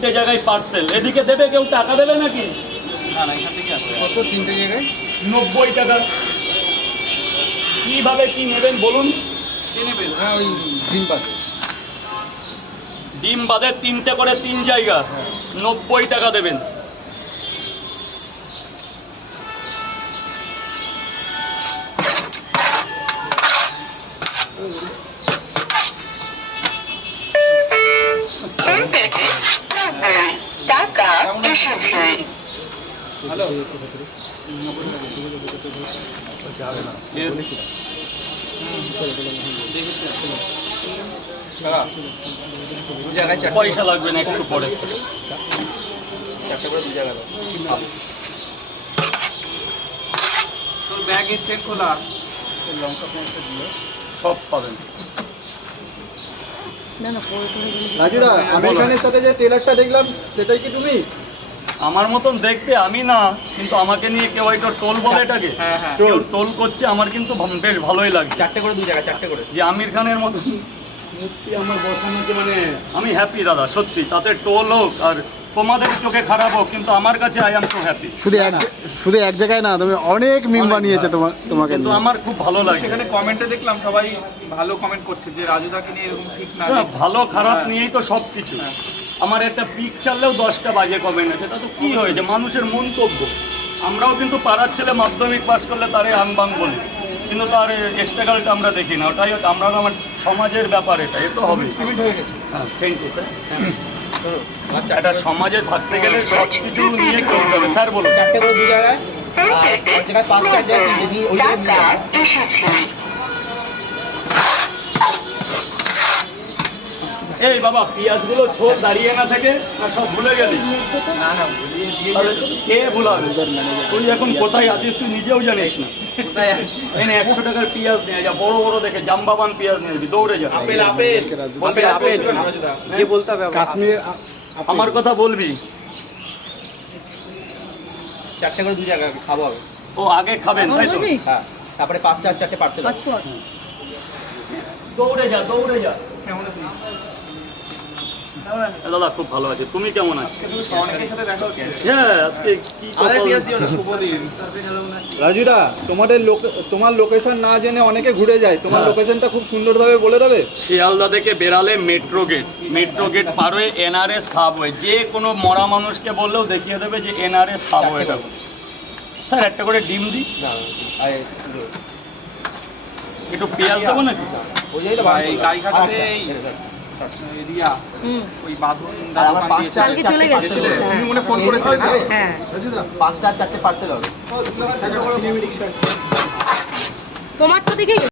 তিনটে জায়গায় পার্সেল, এদিকে দেবে কেউ টাকা দেবে নাকি? না না, এখান থেকে আসবে। কত? তিনটে জায়গায় 90 টাকা। কিভাবে কি নেবেন বলুন? কে নেবেন? হ্যাঁ, ওই ডিম পাচ্ছে। ডিম বাদে তিনটে করে 3 জায়গা, 90 টাকা দেবেন। টাকা এসেছে। হ্যালো, দাদা, দু জায়গায় চারটে পয়সা লাগবে না একটু পরে। চারটে করে দু জায়গায় দাও। তোর ব্যাগে চেক খোলা। লঙ্কা পেঁয়াজটা দিও। সব পাবেন। রাজুরা, আমির খানের সাথে যে ট্রেলারটা দেখলাম সেটাই কি তুমি? আমার মতন দেখতে আমি না, কিন্তু আমাকে নিয়ে কেউ হয়তো টোল বলে এটাকে। হ্যাঁ হ্যাঁ, কেউ টোল করছে, আমার কিন্তু বেশ ভালোই লাগছে চারটে করে দু জায়গায়, চারটে করে। যে আমির খানের মতন মূর্তি আমার বসানোতে, মানে আমি হ্যাপি দাদা, সত্যি। তাতে টোল হোক আর তোমাদের চোখে খারাপ হোক, কিন্তু আমার কাছে আই এম সো হ্যাপি। শুধু এক জায়গায় না, তুমি অনেক মিম বানিয়েছে তোমাকে কিন্তু নিয়ে। আমার খুব ভালো লাগে। সেখানে কমেন্টে দেখলাম সবাই ভালো কমেন্ট করছে যে রাজুদাকে নিয়ে এরকম ঠিক না। না, ভালো খারাপ হ্যাঁ। নিয়েই তো সব কিছু। আমার একটা পিক চাললেও 10টা বাজে কমেন্ট আছে, তা তো কি হয়েছে, মানুষের মন্তব্য। আমরাও কিন্তু পাড়ার ছেলে মাধ্যমিক পাস করলে তারে আনবাং বলি, কিন্তু তার স্ট্রাগলটা আমরা দেখি না। ওটাই আমরা, আমার সমাজের ব্যাপার, এটা এ তো হবে। পেমেন্ট হয়ে গেছে। হ্যাঁ, থ্যাংক ইউ স্যার। ধরো, আমার এটা সমাজে থাকতে গেলে সব কিছু নিয়ে চলতে হবে। স্যার বলুন। চারটে করে দু জায়গায়, আর এক জায়গায় পাঁচটা, এক জায়গায় তিনটে, নিয়ে ওই জায়গায় নিয়ে টাকা যাবো। এসেছে। এই বাবা, পেঁয়াজগুলো ছোট দাঁড়িয়ে না থেকে, না সব ভুলে গেলি? না না, ভুলিয়ে দিয়ে তাহলে কে ভুলাবে? তুই এখন কোথায় আছিস তুই নিজেও জানিস না। কোথায় আছি? এনে 100 টাকার পেঁয়াজ নিয়ে যা, বড় বড় দেখে জাম্বাবান পেঁয়াজ নিয়ে যাবি, দৌড়ে যা। আপেল আপেল বলবি আপেল। রাজুদা। ये बोलता है কাশ্মীর আমার কথা বলবি। চারটে করে দু জায়গায় খাবো হবে। ও আগে খাবেন তাই তো? হ্যাঁ, তারপরে পাঁচটা আর চারটে পার্সেল। দৌড়ে যা, দৌড়ে যা। কেমন আছিস? দাদা খুব ভালো আছে, তুমি কেমন আছো? অনেকের সাথে দেখা হচ্ছে। হ্যাঁ, আজকে কি আমাদের কপাল। পেঁয়াজ দিও না। শুভ দিন। রাজুরা, তোমার লোকেশন না জেনে অনেকে ঘুরে যায়, তোমার হ্যাঁ। লোকেশনটা খুব সুন্দরভাবে বলে দেবে। শিয়ালদা থেকে বেরালে মেট্রো গেট পার হয়ে এনআরএস সাবওয়ে, যে কোনো মরা মানুষকে বললেও দেখিয়ে দেবে যে এনআরএস সাবওয়েটা। স্যার একটা করে ডিম দিই, না, আর একটু পেঁয়াজ দেবো নাকি? ওই জায়গায় ভাই, গাইঘাটাতে এই রিয়া, ওই বাঁধন আর আমার দোকান পাঁচটা দিয়েছে। কালকে চলে গেছে। গেছিলে? তুমি মনে ফোন করেছিলে না? হ্যাঁ, পাঁচটা আর চারটে পার্সেল হবে। তোমার তো দেখে